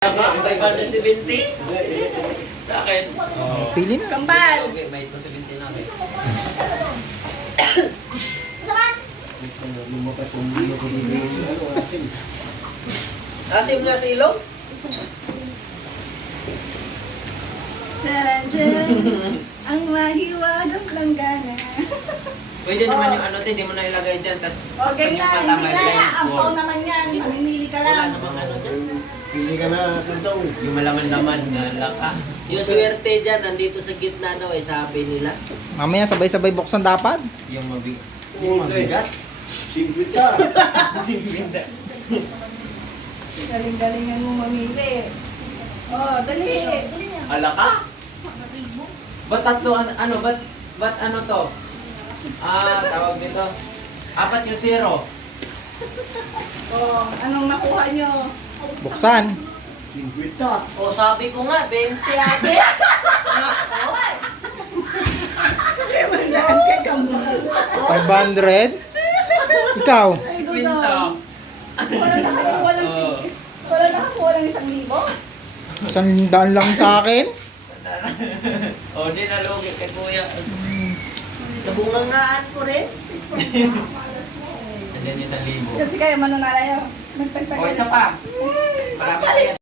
570? Sa akin. Pili na. Kambal! Okay, may 270 na ako. Asim na silong? Ang mahiwagang langgana. Pwede naman yung ano, hindi mo na ilagay dyan. Tas, Okay yung na, mata, hindi may na lagay na. yung Ang pork. naman yan. Mamimili ka Wala lang. namang ano dyan. Pili ka na, Tintong. Yung malaman-laman na laka. Yung swerte dyan, nandito sa gitna daw ay sabi nila. Mamaya sabay-sabay buksan dapat. Yung mabigat. Yung mabigat. Singkwit ka. Galing-galingan mo mamili. Oh, dali. Alaka? Ba't tatlo, ano, ba't ano to? Tawag dito. 4 yung 0. Oh, anong nakuha nyo? Buksan. Singkwit ka. O sabi ko nga, 20 ate. Mandaan ka kambal. 500. Ikaw. Ay, Kwento. Wala nakakuha ng Oo. Wala nakakuha ng 1,000? 100 lang sa akin. O, di nalugi kay kuya. Nabungangaan ko rin. Andiyan yung 1,000. Kasi kaya manunalayo. Magtagtagay O, isa pa. Marami pa yan.